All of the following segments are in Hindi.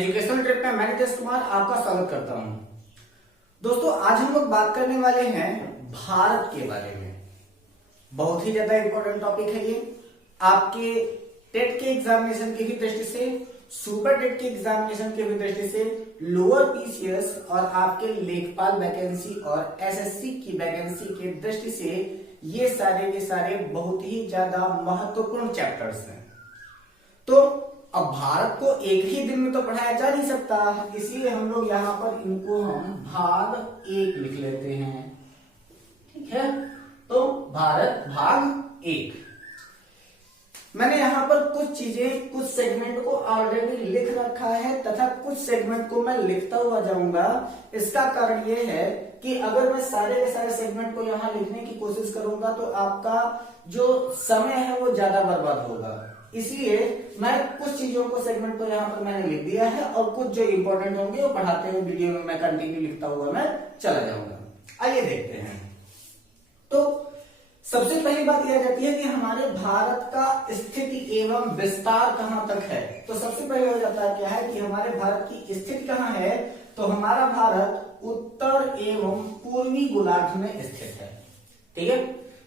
एजुकेशनल ट्रिप में मैं नितेश कुमार आपका स्वागत करता हूं। दोस्तों, आज हम लोग बात करने वाले हैं भारत के बारे में। बहुत ही ज्यादा इंपॉर्टेंट टॉपिक है ये। आपके टेट के एग्जामिनेशन की भी दृष्टि से, सुपर टेट के एग्जामिनेशन की भी दृष्टि से, लोअर पीसीएस और आपके लेखपाल वैकेंसी और एसएससी की वैकेंसी की दृष्टि से ये सारे के सारे बहुत ही ज्यादा महत्वपूर्ण चैप्टर्स हैं। तो अब भारत को एक ही दिन में तो पढ़ाया जा नहीं सकता, इसलिए हम लोग यहाँ पर इनको हम भाग 1 लिख लेते हैं। ठीक है, तो भारत भाग 1। मैंने यहाँ पर कुछ चीजें, कुछ सेगमेंट को ऑलरेडी लिख रखा है तथा कुछ सेगमेंट को मैं लिखता हुआ जाऊंगा। इसका कारण ये है कि अगर मैं सारे के सारे सेगमेंट को यहाँ लिखने की कोशिश करूंगा तो आपका जो समय है वो ज्यादा बर्बाद होगा। इसलिए मैं कुछ चीजों को, सेगमेंट को यहाँ पर मैंने लिख दिया है और कुछ जो इंपॉर्टेंट होंगे वो पढ़ाते हुए वीडियो में मैं कंटिन्यू लिखता हुआ मैं चला जाऊंगा। आइए देखते हैं। तो सबसे पहली बात यह जाती है कि हमारे भारत का स्थिति एवं विस्तार कहां तक है। तो सबसे पहले हो जाता है क्या है कि हमारे भारत की स्थिति कहां है। तो हमारा भारत उत्तर एवं पूर्वी गोलार्ध में स्थित है। ठीक है,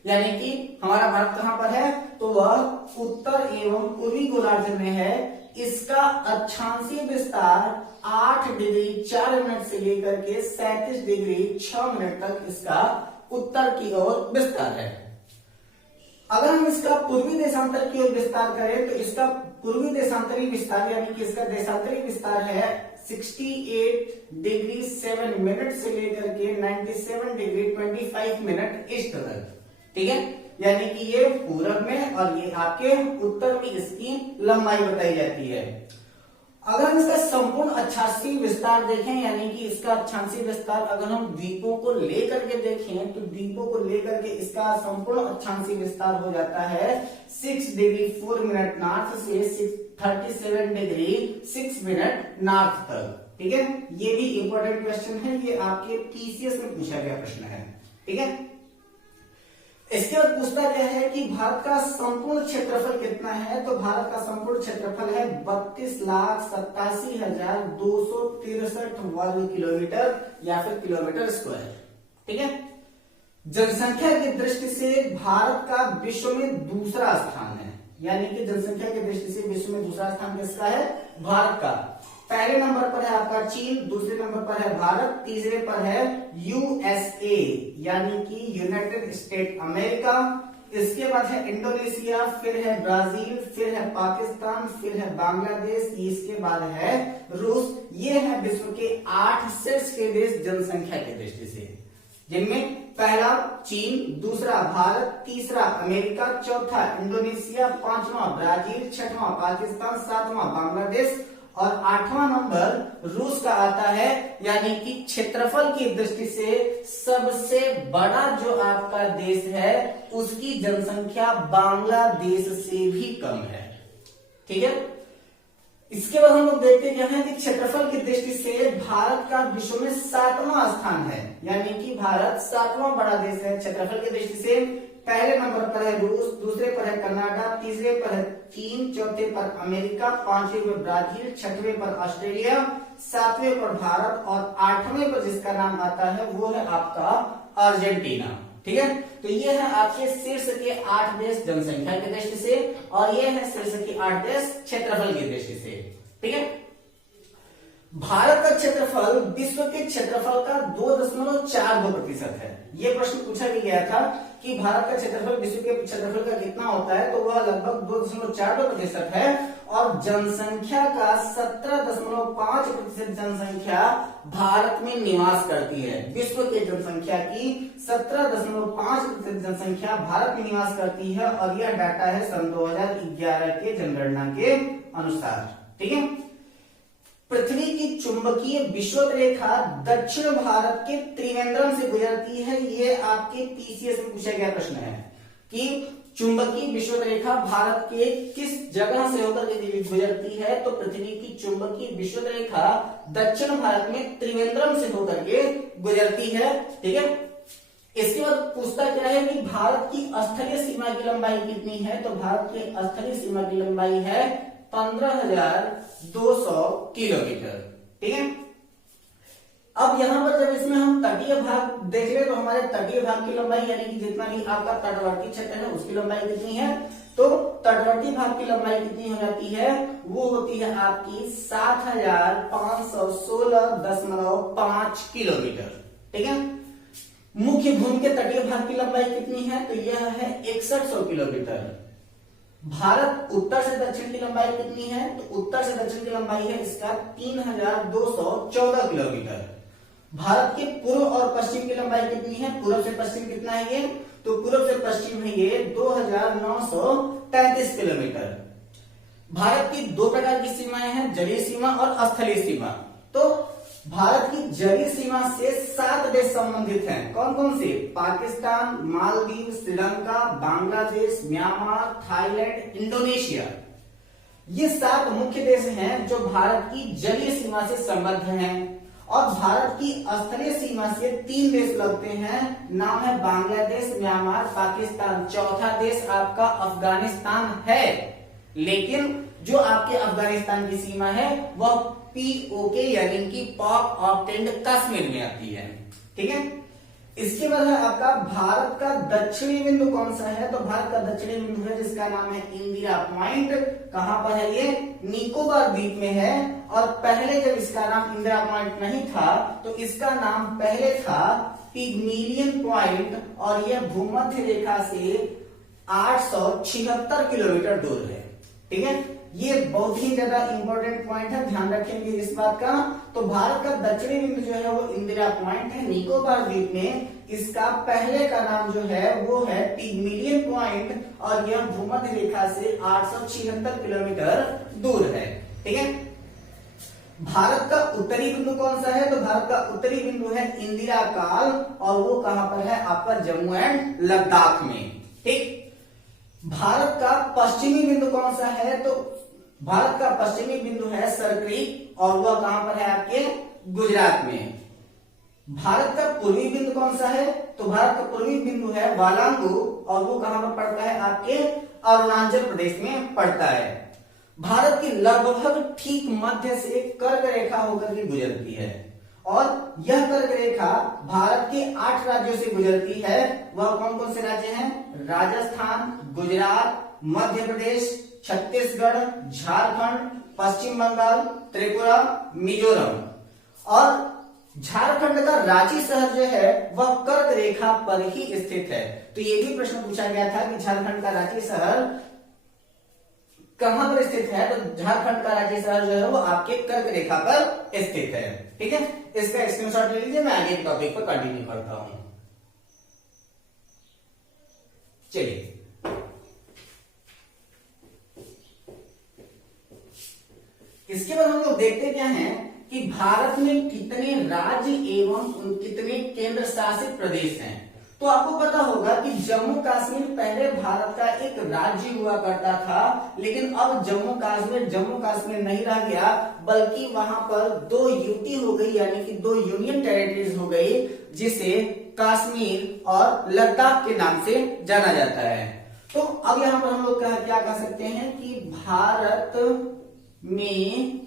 यानी कि हमारा भारत कहां पर है, तो वह उत्तर एवं पूर्वी गोलार्ध में है। इसका अक्षांशीय विस्तार 8 डिग्री 4 मिनट से लेकर के 37 डिग्री 6 मिनट तक इसका उत्तर की ओर विस्तार है। अगर हम इसका पूर्वी देशांतर की ओर विस्तार करें तो इसका पूर्वी देशांतरी विस्तार यानी कि इसका देशांतरी विस्तार है 68 डिग्री 7 मिनट से लेकर के 97 डिग्री 25 मिनट ईस्ट तक। ठीक है, यानी कि ये पूरब में और ये आपके उत्तर में इसकी लंबाई बताई जाती है। अगर हम इसका संपूर्ण अक्षांशीय विस्तार देखें, यानी कि इसका अक्षांशीय विस्तार अगर हम द्वीपों को लेकर के देखें तो द्वीपों को लेकर के इसका संपूर्ण अक्षांशीय विस्तार हो जाता है 6 डिग्री 4 मिनट नॉर्थ से 37 डिग्री 6 मिनट नॉर्थ तक। ठीक है, ये भी इंपॉर्टेंट क्वेश्चन है, ये आपके पीसीएस में पूछा गया प्रश्न है। ठीक है, इसके बाद पूछता क्या है कि भारत का संपूर्ण क्षेत्रफल कितना है। तो भारत का संपूर्ण क्षेत्रफल है 32,87,263 वर्ग किलोमीटर या फिर किलोमीटर स्क्वायर। ठीक है, जनसंख्या की दृष्टि से भारत का विश्व में दूसरा स्थान है, यानी कि जनसंख्या की दृष्टि से विश्व में दूसरा स्थान किसका है, भारत का। पहले नंबर पर है आपका चीन, दूसरे नंबर पर है भारत, तीसरे पर है यूएसए यानी कि यूनाइटेड स्टेट अमेरिका। इसके बाद है इंडोनेशिया, फिर है ब्राजील, फिर है पाकिस्तान, फिर है बांग्लादेश, इसके बाद है रूस। ये है विश्व के 8 शीर्ष के देश जनसंख्या की दृष्टि से, जिनमें पहला चीन, दूसरा भारत, तीसरा अमेरिका, चौथा इंडोनेशिया, पांचवा ब्राजील, छठवां पाकिस्तान, सातवां बांग्लादेश और 8वां नंबर रूस का आता है। यानी कि क्षेत्रफल की दृष्टि से सबसे बड़ा जो आपका देश है उसकी जनसंख्या बांग्लादेश से भी कम है। ठीक है, इसके बाद हम लोग देखते हैं कि क्षेत्रफल की दृष्टि से भारत का विश्व में 7वां स्थान है, यानी कि भारत 7वां बड़ा देश है क्षेत्रफल की दृष्टि से। पहले नंबर पर है रूस, दूसरे पर है कनाडा, तीसरे पर है चीन, चौथे पर अमेरिका, पांचवें पर ब्राजील, छठवें पर ऑस्ट्रेलिया, सातवें पर भारत और 8वें पर जिसका नाम आता है वो है आपका अर्जेंटीना। ठीक है, तो ये है आपके शीर्ष के 8 देश जनसंख्या की दृष्टि से और ये है शीर्ष के 8 देश क्षेत्रफल की दृष्टि से। ठीक है, भारत का क्षेत्रफल विश्व के क्षेत्रफल का 2.42% है। यह प्रश्न पूछा भी गया था कि भारत का क्षेत्रफल विश्व के क्षेत्रफल का कितना होता है, तो वह लगभग 2.42% है और जनसंख्या का 17.5% जनसंख्या भारत में निवास करती है। विश्व के जनसंख्या की 17.5% जनसंख्या भारत में निवास करती है और यह डाटा है सन 2011 के जनगणना के अनुसार। ठीक है, पृथ्वी की चुंबकीय विषुवत रेखा दक्षिण भारत के त्रिवेंद्रम से गुजरती है। ये आपके पीसीएस में पूछा गया प्रश्न है कि चुंबकीय विषुवत रेखा भारत के किस जगह से होकर के गुजरती है। तो पृथ्वी की चुंबकीय विषुवत रेखा दक्षिण भारत में त्रिवेंद्रम से होकर के गुजरती है। ठीक है, इसके बाद पूछता क्या है कि भारत की स्थलीय सीमा की लंबाई कितनी है। तो भारत की स्थलीय सीमा की लंबाई है 15,200 किलोमीटर। ठीक है। अब यहाँ पर जब इसमें हम तटीय भाग देख ले तो हमारे तटीय भाग की लंबाई यानी कि जितना भी आपका तटवर्ती क्षेत्र है उसकी लंबाई कितनी है, तो तटवर्ती भाग की लंबाई कितनी हो जाती है, वो होती है आपकी 7,516.5 किलोमीटर। ठीक है। मुख्य भूमि के तटीय भाग की लंबाई कितनी है, तो यह है 6100 किलोमीटर। भारत उत्तर से दक्षिण की लंबाई कितनी है, तो उत्तर से दक्षिण की लंबाई है इसका 3,214 किलोमीटर। भारत के पूर्व और पश्चिम की लंबाई कितनी है, पूर्व से पश्चिम कितना है ये, तो पूर्व से पश्चिम है ये 2,933 किलोमीटर। भारत की दो प्रकार की सीमाएं हैं, जलीय सीमा और स्थलीय सीमा। तो भारत की जलीय सीमा से 7 देश संबंधित हैं। कौन कौन से, Pakistan, Maldives, Sri Lanka, Bangladesh, Myanmar, Thailand, Indonesia. ये 7 मुख्य देश हैं जो भारत की जलीय सीमा से संबद्ध हैं। और भारत की स्थलीय सीमा से 3 देश लगते हैं, नाम है बांग्लादेश, म्यांमार, पाकिस्तान। चौथा देश आपका अफगानिस्तान है, लेकिन जो आपके अफगानिस्तान की सीमा है वह POK यानी कि पाक ऑक्टेंड कश्मीर में आती है। ठीक है। इसके बाद है आपका भारत का दक्षिणी बिंदु कौन सा है, तो भारत का दक्षिणी बिंदु है जिसका नाम है इंदिरा पॉइंट। कहां पर है ये, निकोबार द्वीप में है। और पहले जब इसका नाम इंदिरा पॉइंट नहीं था तो इसका नाम पहले था पिग्मेलियन पॉइंट, और यह भूमध्य रेखा से 876 किलोमीटर दूर है। ठीक है। ये बहुत ही ज्यादा इंपॉर्टेंट पॉइंट है, ध्यान रखेंगे इस बात का। तो भारत का दक्षिणी बिंदु जो है वो इंदिरा पॉइंट है निकोबार द्वीप में। इसका पहले का नाम जो है वो है पिग्मेलियन पॉइंट, और यह भूमध्य रेखा से 876 किलोमीटर दूर है। ठीक है। भारत का उत्तरी बिंदु कौन सा है, तो भारत का उत्तरी बिंदु है इंदिरा काल, और वो कहां पर है आपका जम्मू एंड लद्दाख में। ठीक। भारत का पश्चिमी बिंदु कौन सा है, तो भारत का पश्चिमी बिंदु है सरक्रीक, और वह कहां पर है आपके गुजरात में। भारत का पूर्वी बिंदु कौन सा है, तो भारत का पूर्वी बिंदु है वालांगू, और वो कहां पर पड़ता है आपके अरुणाचल प्रदेश में पड़ता है। भारत की लगभग ठीक मध्य से कर्क रेखा होकर के गुजरती है, और यह कर्क रेखा भारत के 8 राज्यों से गुजरती है। वह कौन कौन से राज्य हैं, राजस्थान, गुजरात, मध्य प्रदेश, छत्तीसगढ़, झारखंड, पश्चिम बंगाल, त्रिपुरा, मिजोरम। और झारखंड का रांची शहर जो है वह कर्क रेखा पर ही स्थित है। तो ये भी प्रश्न पूछा गया था कि झारखंड का रांची शहर कहां पर स्थित है, तो झारखंड का रांची शहर जो है वो आपके कर्क रेखा पर स्थित है। ठीक है। इसका स्क्रीनशॉट ले लीजिए, मैं आगे के टॉपिक पर कंटिन्यू करता हूं। चलिए, इसके बाद हम लोग देखते क्या हैं कि भारत में कितने राज्य एवं कितने केंद्र शासित प्रदेश हैं। तो आपको पता होगा कि जम्मू कश्मीर पहले भारत का एक राज्य हुआ करता था, लेकिन अब जम्मू कश्मीर नहीं रह गया, बल्कि वहां पर 2 यूटी हो गई, यानी कि 2 यूनियन टेरिटरीज हो गई, जिसे कश्मीर और लद्दाख के नाम से जाना जाता है। तो अब यहां पर हम लोग क्या कह सकते हैं कि भारत में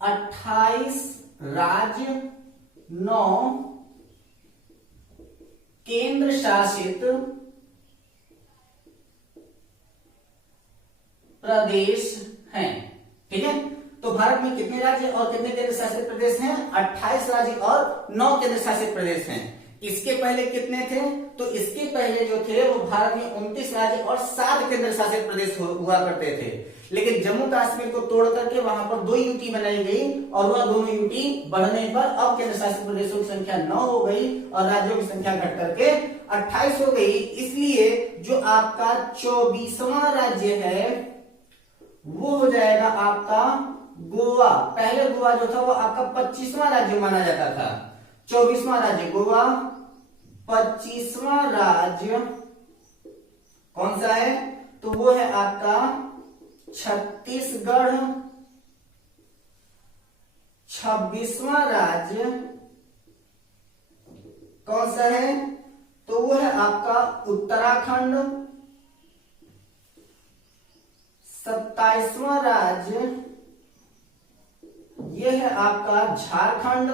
28 राज्य, 9 केंद्र शासित प्रदेश हैं। ठीक है। तो भारत में कितने राज्य और कितने केंद्र शासित प्रदेश हैं, 28 राज्य और 9 केंद्र शासित प्रदेश हैं। इसके पहले कितने थे, तो इसके पहले जो थे वो भारत में 29 राज्य और 7 केंद्र शासित प्रदेश हुआ करते थे। लेकिन जम्मू कश्मीर को तोड़ करके वहां पर 2 यूटी बनाई गई, और वह दोनों यूटी बढ़ने पर अब केंद्र शासित प्रदेशों की संख्या 9 हो गई और राज्यों की संख्या घट करके 28 हो गई। इसलिए जो आपका 24वां राज्य है वो हो जाएगा आपका गोवा। पहले गोवा जो था वो आपका 25वां राज्य माना जाता था। 24वां राज्य गोवा, 25वां राज्य कौन सा है, तो वो है आपका छत्तीसगढ़, 26वां राज्य कौन सा है, तो वो है आपका उत्तराखंड, 27वां राज्य ये है आपका झारखंड।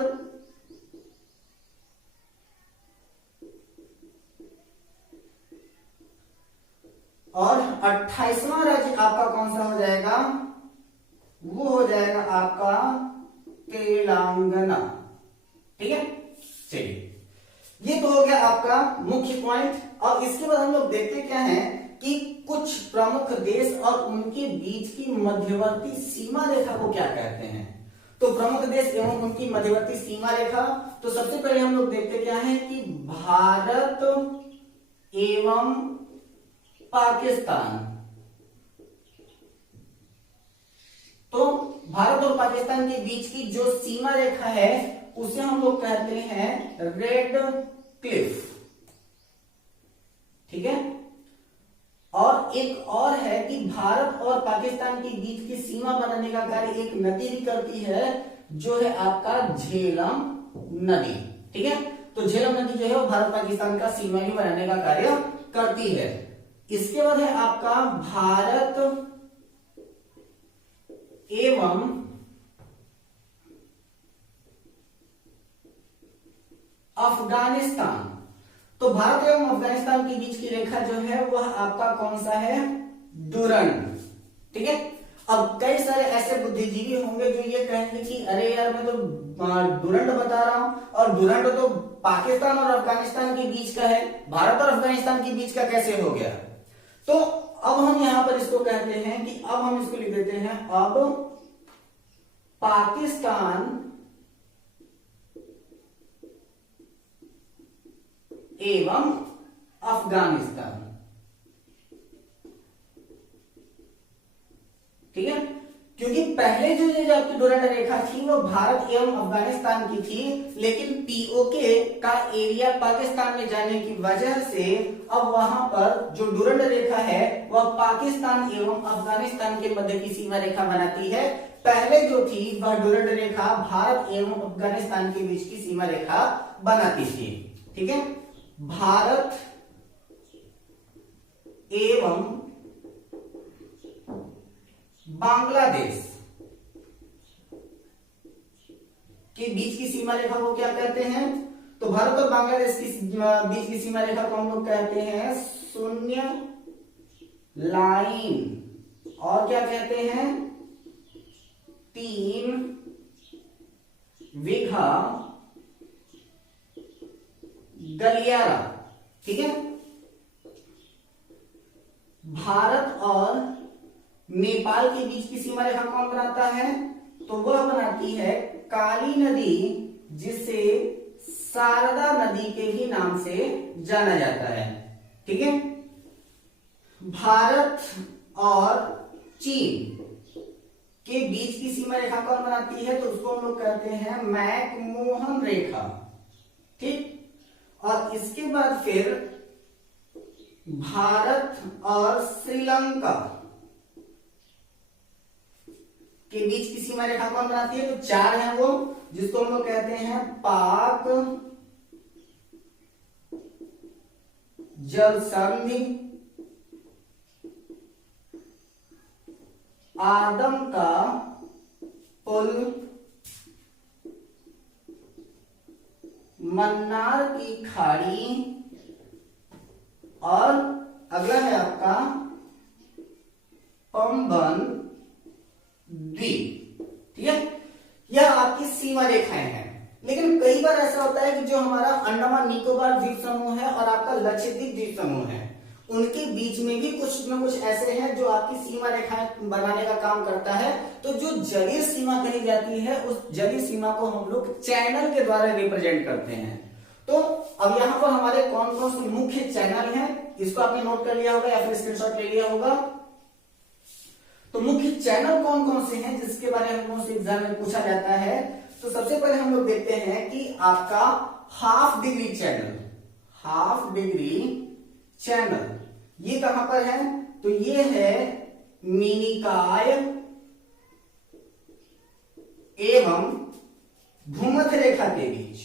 और 28वां राज्य आपका कौन सा हो जाएगा, वो हो जाएगा आपका तेलंगाना। ठीक है, चलिए ये तो हो गया आपका मुख्य पॉइंट। और इसके बाद हम लोग देखते क्या है कि कुछ प्रमुख देश और उनके बीच की मध्यवर्ती सीमा रेखा को क्या कहते हैं। तो प्रमुख देश एवं उनकी मध्यवर्ती सीमा रेखा, तो सबसे पहले हम लोग देखते क्या है कि भारत एवं पाकिस्तान। तो भारत और पाकिस्तान के बीच की जो सीमा रेखा है उसे हम लोग कहते हैं रेड क्लिफ। ठीक है, और एक और है कि भारत और पाकिस्तान के बीच की सीमा बनाने का कार्य एक नदी भी करती है, जो है आपका झेलम नदी। ठीक है, तो झेलम नदी जो है वो भारत पाकिस्तान का सीमा भी बनाने का कार्य करती है। इसके बाद है आपका भारत एवं अफगानिस्तान। तो भारत एवं अफगानिस्तान के बीच की रेखा जो है वह आपका कौन सा है, डुरंड। ठीक है, अब कई सारे ऐसे बुद्धिजीवी होंगे जो ये कहेंगे कि अरे यार मैं तो डुरंड बता रहा हूं और डुरंड तो पाकिस्तान और अफगानिस्तान के बीच का है, भारत और अफगानिस्तान के बीच का कैसे हो गया। तो अब हम यहां पर इसको कहते हैं कि अब हम इसको लिख देते हैं, अब पाकिस्तान एवं अफगानिस्तान। ठीक है, क्योंकि पहले जो ये आपकी डुरंड रेखा थी वो भारत एवं अफगानिस्तान की थी, लेकिन पीओके का एरिया पाकिस्तान में जाने की वजह से अब वहां पर जो डुरंड रेखा है वह पाकिस्तान एवं अफगानिस्तान के मध्य की सीमा रेखा बनाती है। पहले जो थी वह डुरंड रेखा भारत एवं अफगानिस्तान के बीच की सीमा रेखा बनाती थी। ठीक है, भारत एवं बांग्लादेश के बीच की सीमा रेखा को क्या कहते हैं, तो भारत और बांग्लादेश की बीच की सीमा रेखा को हम लोग कहते हैं शून्य लाइन। और क्या कहते हैं, 3 बीघा गलियारा। ठीक है, भारत और नेपाल के बीच की सीमा रेखा कौन बनाता है, तो वह बनाती है काली नदी, जिसे शारदा नदी के भी नाम से जाना जाता है। ठीक है, भारत और चीन के बीच की सीमा रेखा कौन बनाती है, तो उसको हम लोग कहते हैं मैकमोहन रेखा। ठीक, और इसके बाद फिर भारत और श्रीलंका के बीच की सीमा रेखा कौन बनाती है, तो 4 है वो, जिसको हम लोग कहते हैं पाक जल संधि, आदम का पुल, मन्नार की खाड़ी, और अगला है आपका पंबन द्वीप। ठीक है, यह आपकी सीमा रेखाएं हैं। लेकिन कई बार ऐसा होता है कि जो हमारा अंडमान निकोबार द्वीप समूह है और आपका लक्षद्वीप द्वीप समूह है, उनके बीच में भी कुछ न कुछ ऐसे हैं जो आपकी सीमा रेखाएं बनाने का काम करता है। तो जो जलीय सीमा कही जाती है उस जलीय सीमा को हम लोग चैनल के द्वारा रिप्रेजेंट करते हैं। तो अब यहाँ पर हमारे कौन कौन से मुख्य चैनल हैं, इसको आपने नोट कर लिया होगा या फिर स्क्रीनशॉट ले लिया होगा। तो मुख्य चैनल कौन कौन से हैं जिसके बारे में हमसे एग्जाम में पूछा जाता है, तो सबसे पहले हम लोग देखते हैं कि आपका half degree channel. Half degree channel ये कहां पर है, तो ये है मिनिकाय एवं भूमध्य रेखा के बीच।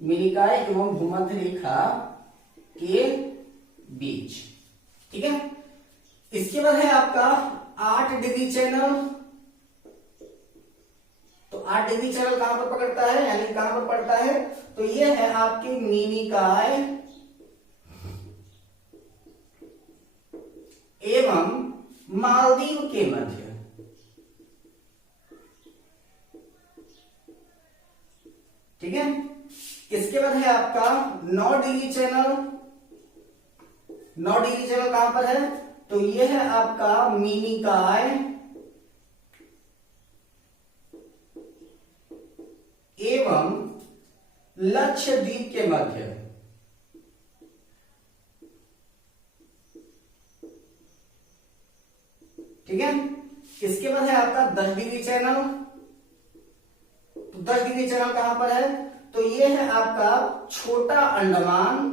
मिनिकाय एवं भूमध्य रेखा के बीच। ठीक है, इसके बाद है आपका 8 डिग्री चैनल। तो 8 डिग्री चैनल कहां पर पकड़ता है, यानी कहां पर पड़ता है, तो ये है आपके मीनिकाय एवं मालदीव के मध्य। ठीक है, इसके बाद है आपका 9 डिग्री चैनल। 9 डिग्री चैनल कहां पर है, तो ये है आपका मीनिकाय एवं लक्षद्वीप के मध्य। ठीक है, इसके बाद है आपका 10 डिग्री चैनल। तो 10 डिग्री चैनल कहां पर है, तो ये है आपका छोटा अंडमान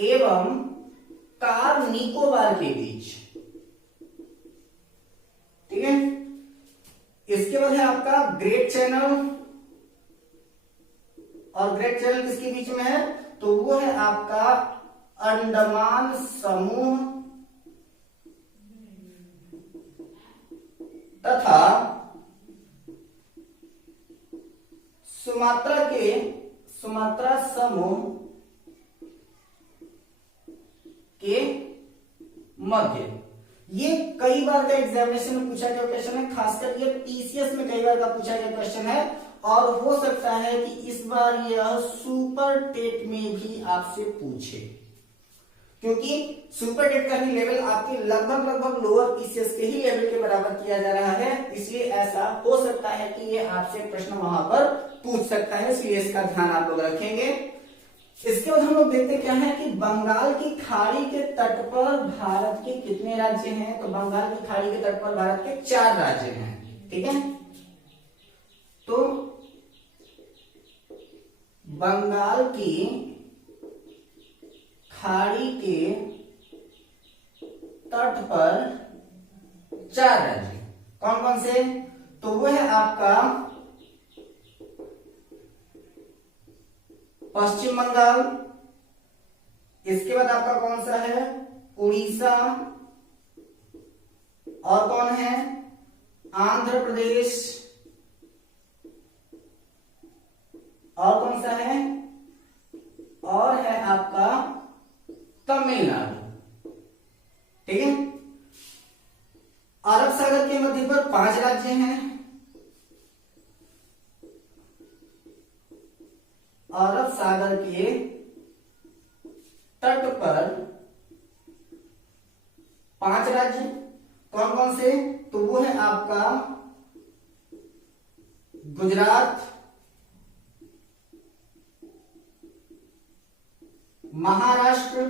एवं कार निकोबार के बीच। ठीक है, इसके बाद है आपका ग्रेट चैनल। और ग्रेट चैनल किसके बीच में है, तो वो है आपका अंडमान समूह तथा सुमात्रा समूह के मध्य। ये कई बार का एग्जामिनेशन में पूछा गया क्वेश्चन है, खासकर ये पीसीएस में कई बार का पूछा गया क्वेश्चन है, और हो सकता है कि इस बार यह सुपर टेट में भी आपसे पूछे, क्योंकि सुपर टेट का ही लेवल आपके लगभग लोअर पीसीएस के ही लेवल के बराबर किया जा रहा है, इसलिए ऐसा हो सकता है कि ये आपसे प्रश्न वहां पर पूछ सकता है, इसलिए इसका ध्यान आप लोग रखेंगे। इसके बाद हम लोग देखते क्या है कि बंगाल की खाड़ी के तट पर भारत के कितने राज्य हैं, तो बंगाल की खाड़ी के तट पर भारत के 4 राज्य हैं। ठीक है, तो बंगाल की खाड़ी के तट पर 4 राज्य कौन कौन से, तो वो है आपका पश्चिम बंगाल, इसके बाद आपका कौन सा है, उड़ीसा, और कौन है, आंध्र प्रदेश, और कौन सा है, और है आपका तमिलनाडु। ठीक है, अरब सागर के मध्य पर 5 राज्य हैं। अरब सागर के तट पर 5 राज्य कौन कौन से, तो वो है आपका गुजरात, महाराष्ट्र,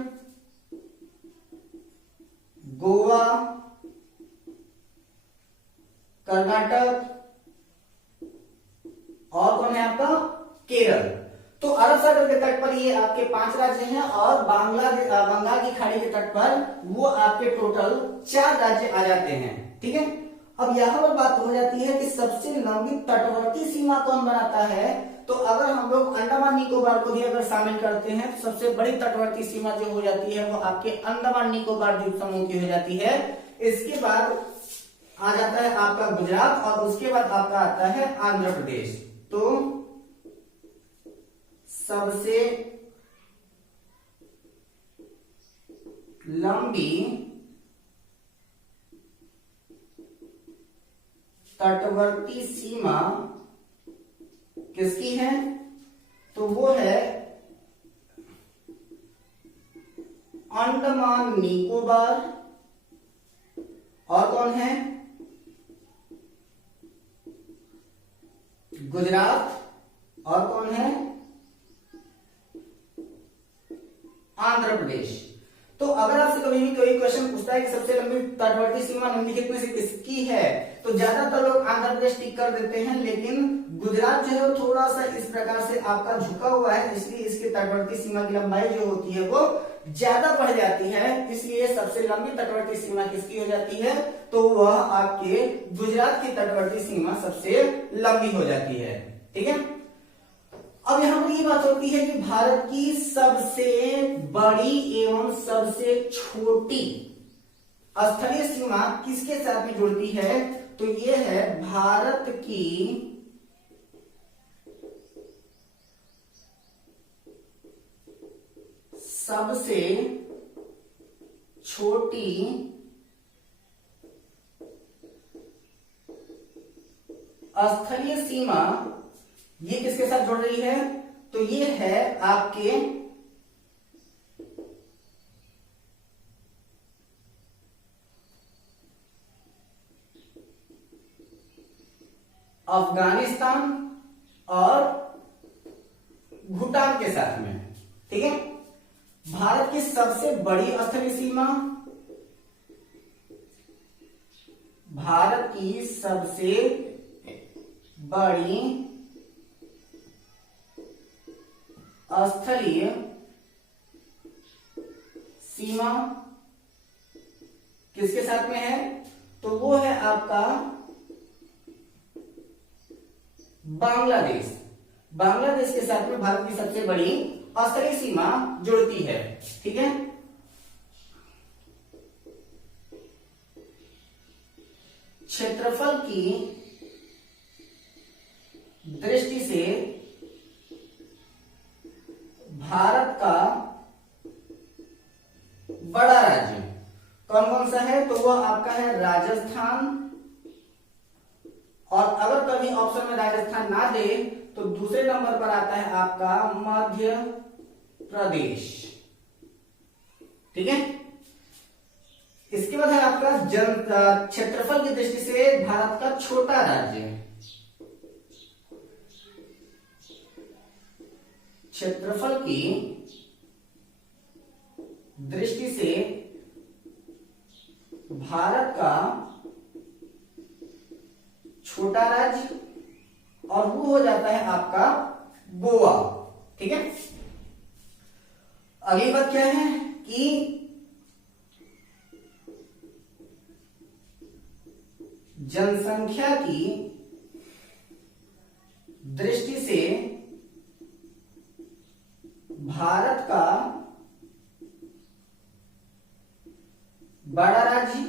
गोवा, कर्नाटक, और कौन है आपका केरल। तो अरब सागर के तट पर ये आपके 5 राज्य हैं, और बंगाल की खाड़ी के तट पर वो आपके टोटल 4 राज्य आ जाते हैं। ठीक है, अब यहां पर बात हो जाती है कि सबसे लंबी तटवर्ती सीमा कौन बनाता है, तो अगर हम लोग अंडमान निकोबार को भी अगर शामिल करते हैं, तो सबसे बड़ी तटवर्ती सीमा जो हो जाती है वो आपके अंडमान निकोबार द्वीप समूह की हो जाती है। इसके बाद आ जाता है आपका गुजरात, और उसके बाद आपका आता है आंध्र प्रदेश। तो सबसे लंबी तटवर्ती सीमा किसकी है, तो वो है अंडमान निकोबार, और कौन है, गुजरात, और कौन है, आंध्र प्रदेश। तो अगर आपसे कभी भी कोई क्वेश्चन पूछता है कि सबसे लंबी तटवर्ती सीमा निम्नलिखित में से किसकी है, तो ज्यादातर लोग आंध्र प्रदेश टिक कर देते हैं, लेकिन गुजरात जो है वो थोड़ा सा इस प्रकार से आपका झुका हुआ है, इसलिए इसकी तटवर्ती सीमा की लंबाई जो होती है वो ज्यादा बढ़ जाती है, इसलिए सबसे लंबी तटवर्ती सीमा किसकी हो जाती है, तो वह आपके गुजरात की तटवर्ती सीमा सबसे लंबी हो जाती है। ठीक है, अब यहां पर ये बात होती है कि भारत की सबसे बड़ी एवं सबसे छोटी स्थलीय सीमा किसके साथ में जुड़ती है, तो ये है भारत की सबसे छोटी स्थलीय सीमा, ये किसके साथ जुड़ रही है, तो ये है आपके अफगानिस्तान और भूटान के साथ में। ठीक है, भारत की सबसे बड़ी स्थलीय सीमा, भारत की सबसे बड़ी स्थलीय सीमा किसके साथ में है, तो वो है आपका बांग्लादेश। बांग्लादेश के साथ में भारत की सबसे बड़ी स्थलीय सीमा जुड़ती है। ठीक है, क्षेत्रफल की दृष्टि से भारत का बड़ा राज्य कौन कौन सा है, तो वह आपका है राजस्थान, और अगर कभी ऑप्शन में राजस्थान ना दे तो दूसरे नंबर पर आता है आपका मध्य प्रदेश। ठीक है, इसके बाद है आपका क्षेत्रफल की दृष्टि से भारत का छोटा राज्य, क्षेत्रफल की दृष्टि से भारत का छोटा राज्य, और वो हो जाता है आपका गोवा। ठीक है, अगली बात क्या है कि जनसंख्या की दृष्टि से भारत का बड़ा राज्य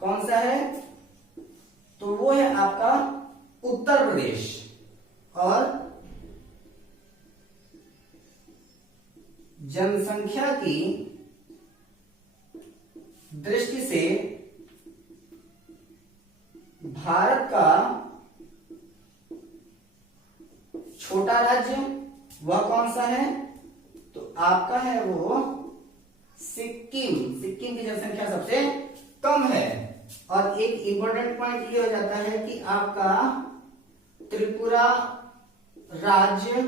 कौन सा है, तो वो है आपका उत्तर प्रदेश, और जनसंख्या की दृष्टि से भारत का छोटा राज्य वह कौन सा है, तो आपका है वो सिक्किम। सिक्किम की जनसंख्या सबसे कम है। और एक इंपॉर्टेंट पॉइंट ये हो जाता है कि आपका त्रिपुरा राज्य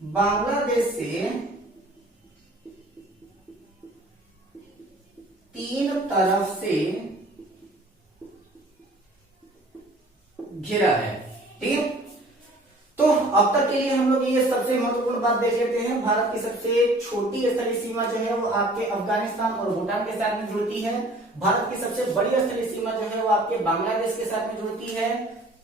बांग्लादेश से 3 तरफ से घिरा है। ठीक है, तो अब तक के लिए हम लोग ये सबसे महत्वपूर्ण बात देख लेते हैं। भारत की सबसे छोटी स्थलीय सीमा जो है वो आपके अफगानिस्तान और भूटान के साथ में जुड़ती है। भारत की सबसे बड़ी स्थलीय सीमा जो है वो आपके बांग्लादेश के साथ में जुड़ती है।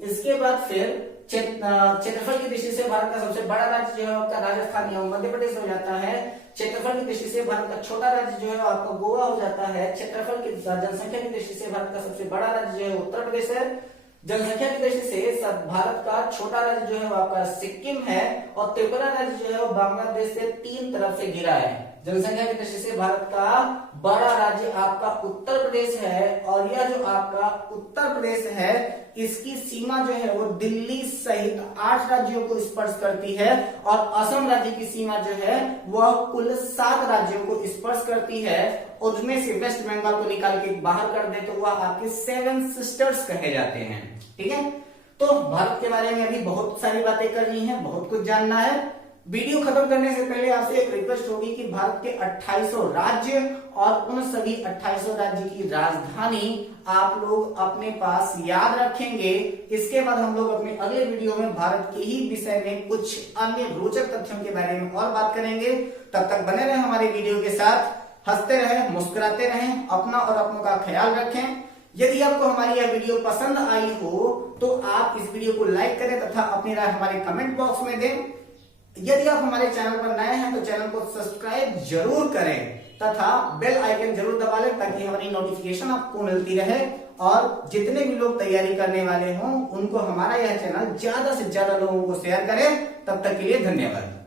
इसके बाद फिर क्षेत्रफल की दृष्टि से भारत का सबसे बड़ा राज्य जो है आपका राजस्थान एवं मध्य प्रदेश हो जाता है। क्षेत्रफल की दृष्टि से भारत का छोटा राज्य जो है आपका गोवा हो जाता है। क्षेत्रफल की जनसंख्या की दृष्टि से भारत का सबसे बड़ा राज्य जो है उत्तर प्रदेश है। जनसंख्या की दृष्टि से भारत का छोटा राज्य जो है वो आपका सिक्किम है, और त्रिपुरा राज्य जो है वो बांग्लादेश से 3 तरफ से घिरा है। जनसंख्या की दृष्टि से भारत का बड़ा राज्य आपका उत्तर प्रदेश है, और यह जो आपका उत्तर प्रदेश है इसकी सीमा जो है वो दिल्ली सहित 8 राज्यों को स्पर्श करती है, और असम राज्य की सीमा जो है वह कुल 7 राज्यों को स्पर्श करती है। उसमें से वेस्ट बंगाल को निकाल के बाहर कर दे तो वह आपके 7 सिस्टर्स कहे जाते हैं। ठीक है, तो भारत के बारे में अभी बहुत सारी बातें करनी है, बहुत कुछ जानना है। वीडियो खत्म करने से पहले आपसे एक रिक्वेस्ट होगी कि भारत के 2800 राज्य और उन सभी 2800 राज्य की राजधानी आप लोग अपने पास याद रखेंगे। इसके बाद हम लोग अपने अगले वीडियो में भारत के ही विषय में कुछ अन्य रोचक तथ्यों के बारे में और बात करेंगे। तब तक बने रहे हमारे वीडियो के साथ, हंसते रहें, मुस्कुराते रहें, अपना और अपनों का ख्याल रखें। यदि आपको हमारी यह वीडियो पसंद आई हो तो आप इस वीडियो को लाइक करें तथा अपनी राय हमारे कमेंट बॉक्स में दें। यदि आप हमारे चैनल पर नए हैं तो चैनल को सब्सक्राइब जरूर करें तथा बेल आइकन जरूर दबा लें ताकि हमारी नोटिफिकेशन आपको मिलती रहे और जितने भी लोग तैयारी करने वाले हों उनको हमारा यह चैनल ज्यादा से ज्यादा लोगों को शेयर करें। तब तक के लिए धन्यवाद।